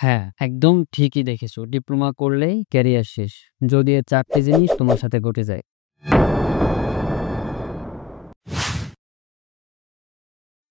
হ্যাঁ, একদম ঠিকই দেখেছো। ডিপ্লোমা করলেই ক্যারিয়ার শেষ। যদি এ ৪ টে জিনিস তোমার সাথে ঘটে যায়।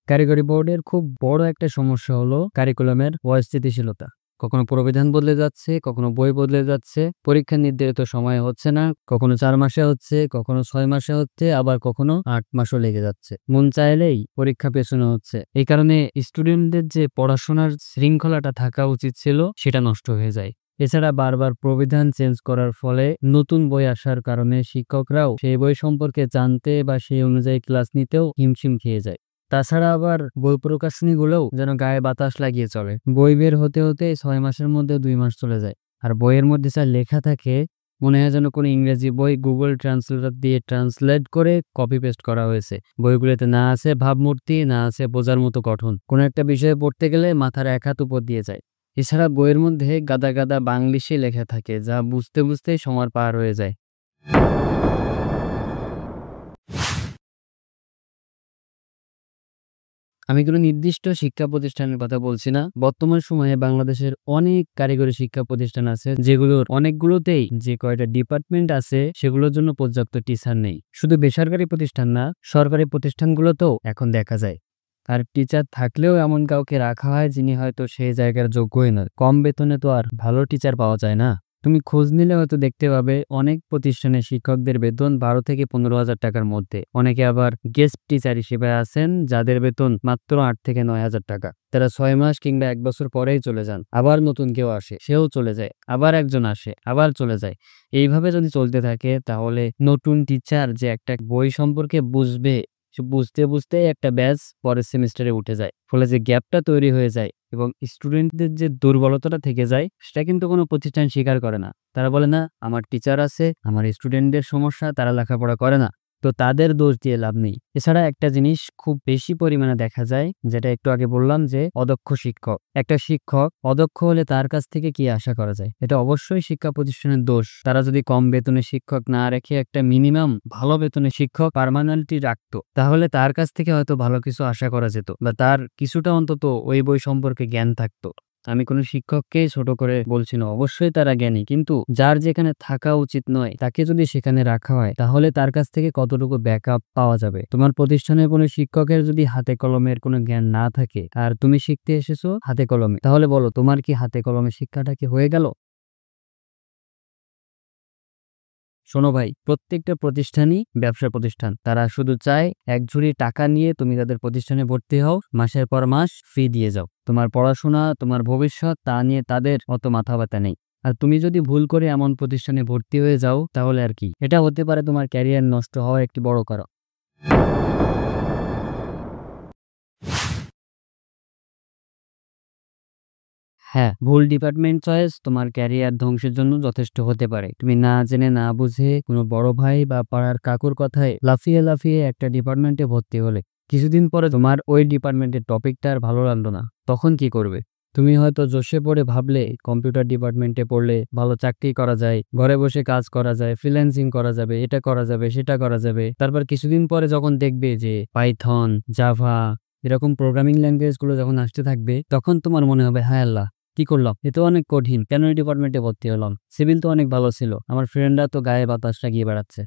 কারিগরি বোর্ডের খুব বড় একটা সমস্যা হলো কারিকুলামের অস্থিতিশীলতা। কখনো প্রবিধান বদলে যাচ্ছে, কখনো বই বদলে যাচ্ছে, পরীক্ষার নির্ধারিত সময়ে হচ্ছে না, কখনো ৪ মাসে হচ্ছে, কখনো ৬ মাসে হচ্ছে, আবার কখনো ৮ মাসও লেগে যাচ্ছে। মন চাইলেই পরীক্ষা পেছানো হচ্ছে। এই কারণে স্টুডেন্টদের যে পড়াশোনার শৃঙ্খলাটা থাকা উচিত ছিল, সেটা নষ্ট হয়ে যায়। এছাড়া বারবার প্রবিধান চেঞ্জ করার ফলে নতুন বই আসার কারণে শিক্ষকরাও সেই বই সম্পর্কে জানতে বা সেই অনুযায়ী ক্লাস নিতেও হিমশিম খেয়ে যায়। তাছাড়া আবার বই প্রকাশনীগুলোও যেন গায়ে বাতাস লাগিয়ে চলে। বই বের হতে হতে ৬ মাসের মধ্যে ২ মাস চলে যায়। আর বইয়ের মধ্যে যা লেখা থাকে মনে হয় যেন কোনো ইংরেজি বই গুগল ট্রান্সলেটর দিয়ে ট্রান্সলেট করে কপি পেস্ট করা হয়েছে। বইগুলোতে না আছে ভাবমূর্তি, না আছে বোঝার মতো গঠন। কোনো একটা বিষয়ে পড়তে গেলে মাথার এক হাত উপর দিয়ে যায়। এছাড়া বইয়ের মধ্যে গাদা গাদা বাংলিশে লেখা থাকে, যা বুঝতে বুঝতেই সময় পার হয়ে যায়। আমি কোনো নির্দিষ্ট শিক্ষা প্রতিষ্ঠানের কথা বলছি না। বর্তমান সময়ে বাংলাদেশের অনেক কারিগরি শিক্ষা প্রতিষ্ঠান আছে, যেগুলোর অনেকগুলোতেই যে কয়টা ডিপার্টমেন্ট আছে সেগুলোর জন্য পর্যাপ্ত টিচার নেই। শুধু বেসরকারি প্রতিষ্ঠান না, সরকারি প্রতিষ্ঠানগুলোতেও এখন দেখা যায়। আর টিচার থাকলেও এমন কাউকে রাখা হয় যিনি হয়তো সেই জায়গার যোগ্যই নয়। কম বেতনে তো আর ভালো টিচার পাওয়া যায় না। তুমি খোঁজ নিলে হয়তো দেখতে পাবে অনেক প্রতিষ্ঠানে শিক্ষকদের বেতন ১২ থেকে ১৫,০০০ টাকার মধ্যে। অনেকে আবার গেস্ট টিচার হিসেবে আছেন, যাদের বেতন মাত্র ৮ থেকে ৯,০০০ টাকা। তারা ৬ মাস কিংবা ১ বছর পরেই চলে যান। আবার নতুন কেউ আসে, সেও চলে যায়। আবার একজন আসে, আবার চলে যায়। এইভাবে যদি চলতে থাকে তাহলে নতুন টিচার যে একটা বই সম্পর্কে বুঝবে, সে বুঝতে বুঝতেই একটা ব্যাচ পরের সেমিস্টারে উঠে যায়। ফলে যে গ্যাপটা তৈরি হয়ে যায় এবং স্টুডেন্টদের যে দুর্বলতাটা থেকে যায়, সেটা কিন্তু কোনো প্রতিষ্ঠান স্বীকার করে না। তারা বলে, না আমার টিচার আছে, আমার স্টুডেন্টদের সমস্যা, তারা লেখাপড়া করে না। তো তাদের দোষ দিয়ে লাভ নেই। এছাড়া একটা জিনিস খুব বেশি পরিমাণে দেখা যায়, যেটা একটু আগে বললাম, যে অদক্ষ শিক্ষক। একটা শিক্ষক অদক্ষ হলে তার কাছ থেকে কি আশা করা যায়? এটা অবশ্যই শিক্ষা প্রতিষ্ঠানের দোষ। তারা যদি কম বেতনে শিক্ষক না রেখে একটা মিনিমাম ভালো বেতনে শিক্ষক পার্মানেন্টলি রাখতো, তাহলে তার কাছ থেকে হয়তো ভালো কিছু আশা করা যেত, বা তার কিছুটা অন্তত ওই বই সম্পর্কে জ্ঞান থাকতো। আমি কোনো শিক্ষককেই ছোট করে বলছি না, অবশ্যই তারা জ্ঞানী, কিন্তু যার যেখানে থাকা উচিত নয় তাকে যদি সেখানে রাখা হয়, তাহলে তার কাছ থেকে কতটুকু ব্যাকআপ পাওয়া যাবে? তোমার প্রতিষ্ঠানের কোনো শিক্ষকের যদি হাতে কলমের কোনো জ্ঞান না থাকে আর তুমি শিখতে এসেছো হাতে কলমে, তাহলে বলো তোমার কি হাতে কলমে শিক্ষাটা কি হয়ে গেল? শোনো ভাই, প্রত্যেকটা প্রতিষ্ঠানই ব্যবসা প্রতিষ্ঠান। তারা শুধু চায় এক ঝুড়ি টাকা নিয়ে তুমি তাদের প্রতিষ্ঠানে ভর্তি হও, মাসের পর মাস ফি দিয়ে যাও। তোমার পড়াশোনা, তোমার ভবিষ্যৎ, তা নিয়ে তাদের অত মাথা ব্যথা নেই। আর তুমি যদি ভুল করে এমন প্রতিষ্ঠানে ভর্তি হয়ে যাও, তাহলে আর কি, এটা হতে পারে তোমার ক্যারিয়ার নষ্ট হওয়ার একটি বড় কারণ। হ্যাঁ, ভুল ডিপার্টমেন্ট চয়েস তোমার ক্যারিয়ার ধ্বংসের জন্য যথেষ্ট হতে পারে। তুমি না জেনে না বুঝে কোনো বড় ভাই বা পাড়ার কাকুর কথায় লাফিয়ে লাফিয়ে একটা ডিপার্টমেন্টে ভর্তি হলে, কিছুদিন পরে তোমার ওই ডিপার্টমেন্টের টপিকটা আর ভালো লাগলো না। তখন কি করবে? তুমি হয়তো জোশে পড়ে ভাবলে কম্পিউটার ডিপার্টমেন্টে পড়লে ভালো চাকরি করা যায়, ঘরে বসে কাজ করা যায়, ফ্রিল্যান্সিং করা যাবে, এটা করা যাবে, সেটা করা যাবে। তারপর কিছুদিন পরে যখন দেখবে যে পাইথন, জাভা এরকম প্রোগ্রামিং ল্যাঙ্গুয়েজ গুলো যখন আসতে থাকবে, তখন তোমার মনে হবে, হায় আল্লাহ, কি করলাম? এ তো অনেক কঠিন। কেন এই ডিপার্টমেন্টে ভর্তি হলাম? সিভিল তো অনেক ভালো ছিল। আমার ফ্রেন্ডরা তো গায়ে বাতাস লাগিয়ে বেড়াচ্ছে।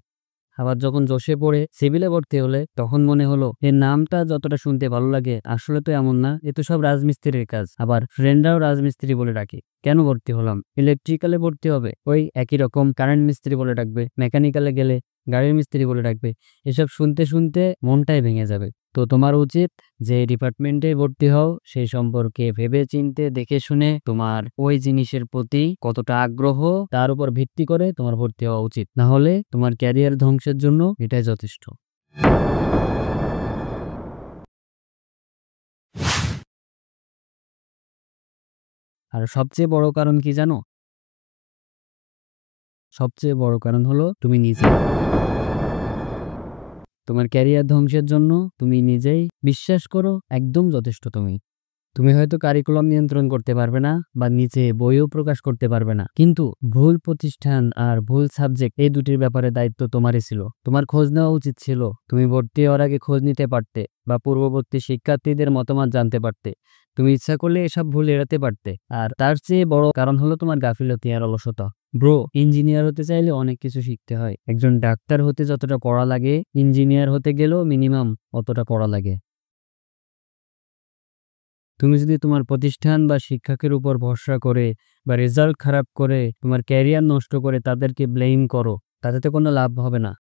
আবার যখন জোশে পড়ে সিভিলে ভর্তি হলে, তখন মনে হলো এর নামটা যতটা শুনতে ভালো লাগে, আসলে তো এমন না, এ তো সব রাজমিস্ত্রির কাজ। আবার ফ্রেন্ডরাও রাজমিস্ত্রি বলে ডাকে। কেন ভর্তি হলাম? ইলেকট্রিক্যালে ভর্তি হবে, ওই একই রকম কারেন্ট মিস্ত্রি বলে ডাকবে। মেকানিক্যালে গেলে গাড়ির মিস্ত্রি বলে ডাকবে। এসব শুনতে শুনতে মনটাই ভেঙে যাবে। তো তোমার উচিত যে ডিপার্টমেন্টে ভর্তি হও, সেই সম্পর্কে ভেবে চিন্তে দেখে শুনে তোমার ওই জিনিসের প্রতি কতটা আগ্রহ, তার উপর ভিত্তি করে তোমার ভর্তি হওয়া উচিত। না হলে তোমার ক্যারিয়ার ধ্বংসের জন্য এটাই যথেষ্ট। আর সবচেয়ে বড় কারণ কি জানো? সবচেয়ে বড় কারণ হলো তুমি নিজে। তোমার ক্যারিয়ার ধ্বংসের জন্য তুমি নিজেই, বিশ্বাস করো, একদম যথেষ্ট তুমি। তুমি হয়তো কারিকুলাম নিয়ন্ত্রণ করতে পারবে না বা নিচে বইও প্রকাশ করতে পারবে না, কিন্তু ভুল প্রতিষ্ঠান আর ভুল সাবজেক্ট, এই দুটির ব্যাপারে দায়িত্ব তোমারই ছিল। তোমার খোঁজ নেওয়া উচিত ছিল। তুমি ভর্তি হওয়ার আগে খোঁজ নিতে পারতে বা পূর্ববর্তী শিক্ষার্থীদের মতামত জানতে পারতে। তুমি ইচ্ছা করলে এসব ভুল এড়াতে পারতে। আর তার চেয়ে বড় কারণ হলো তোমার গাফিলতি আর অলসতা। ব্রো, ইঞ্জিনিয়ার হতে চাইলে অনেক কিছু শিখতে হয়। একজন ডাক্তার হতে যতটা পড়া লাগে, ইঞ্জিনিয়ার হতে গেলেও মিনিমাম অতটা পড়া লাগে। তুমি যদি তোমার প্রতিষ্ঠান বা শিক্ষকের উপর ভরসা করে বা রেজাল্ট খারাপ করে তোমার ক্যারিয়ার নষ্ট করে তাদেরকে ব্লেম করো, তাতে তো কোনো লাভ হবে না।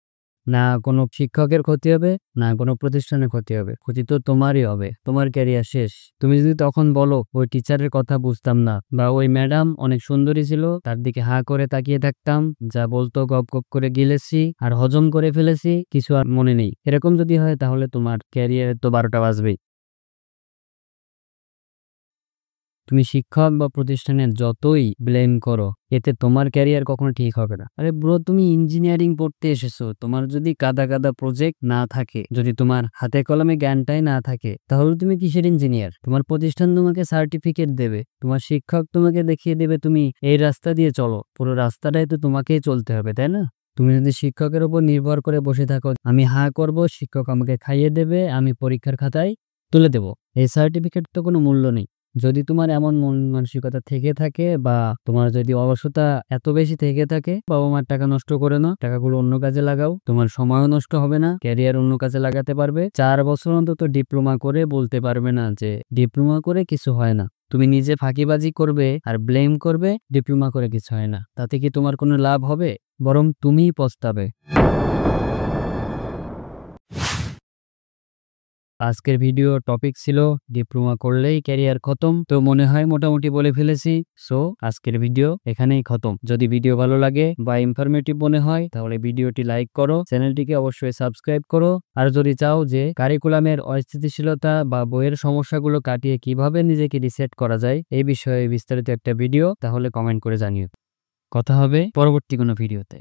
না কোনো শিক্ষকের ক্ষতি হবে, না কোনো প্রতিষ্ঠানের ক্ষতি হবে। ক্ষতি তো তোমারই হবে। তোমার ক্যারিয়ার শেষ। তুমি যদি তখন বলো, "ওই টিচারের কথা বুঝতাম না" বা "ওই ম্যাডাম অনেক সুন্দরী ছিল, তার দিকে হাঁ করে তাকিয়ে থাকতাম। যা বলতো গপ, গপ করে গিলেছি আর হজম করে ফেলেছি, কিছু আর মনে নেই।" এরকম যদি হয় তাহলে তোমার ক্যারিয়ারের তো ১২টা বাজবেই। তুমি শিক্ষক বা প্রতিষ্ঠানের যতই ব্লেম করো, এতে তোমার ক্যারিয়ার কখনো ঠিক হবে না। আরে ব্রো, তুমি ইঞ্জিনিয়ারিং পড়তে এসেছো, তোমার যদি কাদা কাদা প্রজেক্ট না থাকে, যদি তোমার হাতে কলমে জ্ঞানটাই না থাকে, তাহলে তুমি কিসের ইঞ্জিনিয়ার? তোমার প্রতিষ্ঠান তোমাকে সার্টিফিকেট দেবে, তোমার শিক্ষক তোমাকে দেখিয়ে দেবে তুমি এই রাস্তা দিয়ে চলো, পুরো রাস্তাটাই তো তোমাকেই চলতে হবে, তাই না? তুমি যদি শিক্ষকের উপর নির্ভর করে বসে থাকো, আমি হা করব, শিক্ষক আমাকে খাইয়ে দেবে, আমি পরীক্ষার খাতায় তুলে দেব, এই সার্টিফিকেট তো কোনো মূল্য নেই। যদি তোমার এমন মন মানসিকতা থেকে থাকে বা তোমার যদি অলসতা এত বেশি থেকে থাকে, বাবা-মার টাকা নষ্ট করে নাও, টাকাগুলো অন্য কাজে লাগাও। তোমার সময়ও নষ্ট হবে না, ক্যারিয়ার অন্য কাজে লাগাতে পারবে। ৪ বছর অন্তত ডিপ্লোমা করে বলতে পারবে না যে ডিপ্লোমা করে কিছু হয় না। তুমি নিজে ফাঁকিবাজি করবে আর ব্লেম করবে ডিপ্লোমা করে কিছু হয় না। তাতে কি তোমার কোনো লাভ হবে? বরং তুমিই পস্তাবে। আজকের ভিডিও টপিক ছিল ডিপ্লোমা করলেই ক্যারিয়ার খতম। তো মনে হয় মোটামুটি বলে ফেলেছি। সো আজকের ভিডিও এখানেই খতম। যদি ভিডিও ভালো লাগে বা ইনফরমেটিভ মনে হয় তাহলে ভিডিওটি লাইক করো, চ্যানেলটিকে অবশ্যই সাবস্ক্রাইব করো। আর যদি চাও যে কারিকুলামের অস্থিতিশীলতা বা বইয়ের সমস্যাগুলো কাটিয়ে কিভাবে নিজেকে রিসেট করা যায় এই বিষয়ে বিস্তারিত একটা ভিডিও, তাহলে কমেন্ট করে জানিও। কথা হবে পরবর্তী কোনো ভিডিওতে।